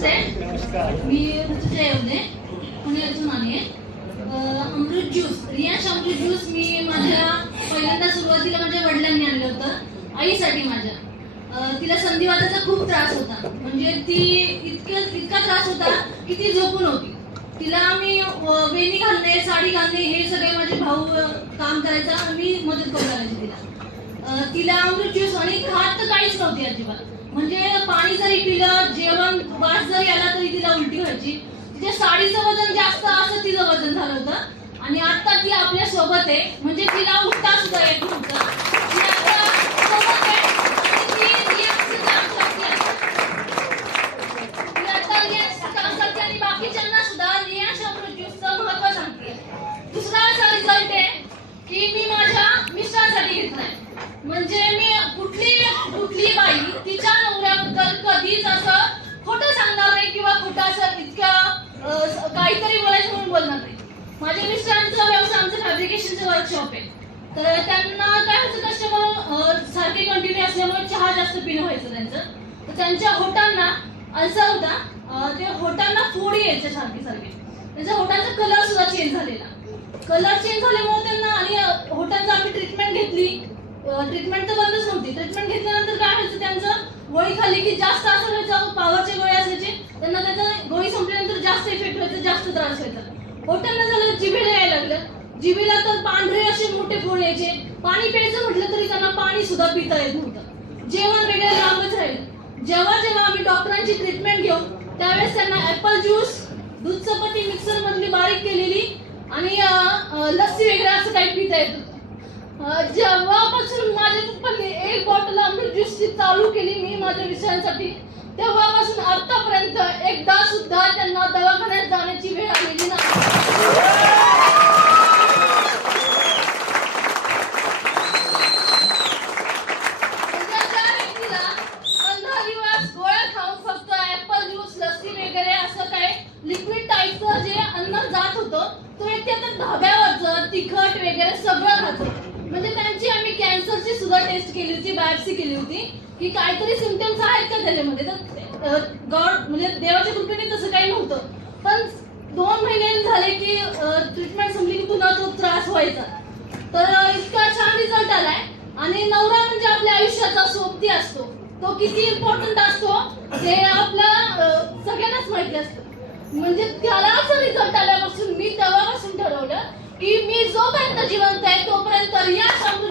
नमस्ते मी ऋतुजा येवले पुण्यातून आली आहे अमृत ज्यूस रियाश अमृत ज्यूस मी माझ्या पहिल्यांदा सुरुवातीला माझ्या वडिलांनी आणलं होतं. आईसाठी माझ्या. तिला संधिवाताचा खूप त्रास होता. म्हणजे ती इतकं इतका त्रास होता की ती झोपून होती. तिला मी वेणी घालणे साडी घालणे हे सगळे माझे भाऊ काम करायचा मी मदत करू लागायची तिला. तिला अमृत ज्यूस आणि खात तर काहीच नव्हती अजिबात. म्हणजे पाणी जरी पिलं जेवण वास जरी आला तरी तिला उलटी व्हायची. तिच्या साडीचं वजन जास्त असं तिचं वजन झालं होतं. आणि आता ती आपल्यासोबत आहे. म्हणजे तिला उठता सुद्धा येत नव्हतं. काम बाकीच्यांना सुद्धा महत्त्व सांगते. दुसरा असा रिझल्ट आहे की मी माझ्या मिस्टरांसाठी घेतलाय. म्हणजे काहीतरी बोलायचं म्हणून बोलणार नाही. माझ्या मिस्टरांचा व्यवसाय आमचं फॅब्रिकेशनचं वर्कशॉप आहे. तर त्यांना काय व्हायचं कस्टमर सारखे कंटिन्यू असल्यामुळे चहा जास्त पिणं व्हायचं त्यांचं. तर त्यांच्या होटांना अल्सर होता ते होटांना फोडी यायचे सारखे सारखे. त्यांच्या होटांचा कलर सुद्धा चेंज झालेला. कलर चेंज झाल्यामुळे त्यांना आणि होटांचा आम्ही ट्रीटमेंट घेतली. ट्रीटमेंट तर बंदच नव्हती. ट्रीटमेंट घेतल्यानंतर काय व्हायचं त्यांचं वळी खाल्ली की जास्त असं व्हायचं पावरचे गोळे असायचे. त्यांना त्याचं गोळी संपल्यानंतर जास्त इफेक्ट व्हायचा जास्त त्रास व्हायचा होटांना झालं जिभेला यायला लागलं. जिभेला तर पांढरे असे मोठे फोड यायचे. पाणी प्यायचं म्हटलं तरी त्यांना पाणी सुद्धा पिता येत नव्हतं. जेवण वगैरे लांबच राहिलं. जेव्हा जेव्हा आम्ही डॉक्टरांची ट्रीटमेंट घेऊ त्यावेळेस त्यांना ऍपल ज्यूस दूध चपाती मिक्सर मधली बारीक केलेली आणि लस्सी वगैरे असं काही पिता येत जेव्हापासून माझ्या पप्पांनी एक बॉटल अमृत ज्यूसची चालू केली मी माझ्या विषयांसाठी तेव्हापासून आतापर्यंत एकदा सुद्धा त्यांना दवाखान्यात जाण्याची वेळ आलेली नाही म्हणजे ज्या व्यक्तीला पंधरा दिवस गोळ्या खाऊन फक्त ऍपल ज्यूस लस्सी वगैरे असं काय लिक्विड टाईपचं जे अन्न जात होतं तो व्यक्ती आता धाब्यावरचं तिखट वगैरे सगळं खातो म्हणजे त्यांची आम्ही कॅन्सरची सुद्धा टेस्ट केली होती बायोप्सी केली होती. की काहीतरी सिमटम्स आहेत का त्याच्यामध्ये? तर गॉड म्हणजे देवाच्या कृपेने तसं काही नव्हतं. पण दोन महिने झाले की ट्रीटमेंट संपली की पुन्हा तो त्रास व्हायचा. तर इतका छान रिझल्ट आलाय. आणि नवरा म्हणजे आपल्या आयुष्याचा सोबती असतो. तो किती इम्पॉर्टंट असतो हे आपल्या सगळ्यांनाच माहिती असतं. म्हणजे त्याला असं रिझल्ट आल्यापासून मी तेव्हापासून ठरवलं की मी जोपर्यंत जिवंत आहे तोपर्यंत या समृद्धी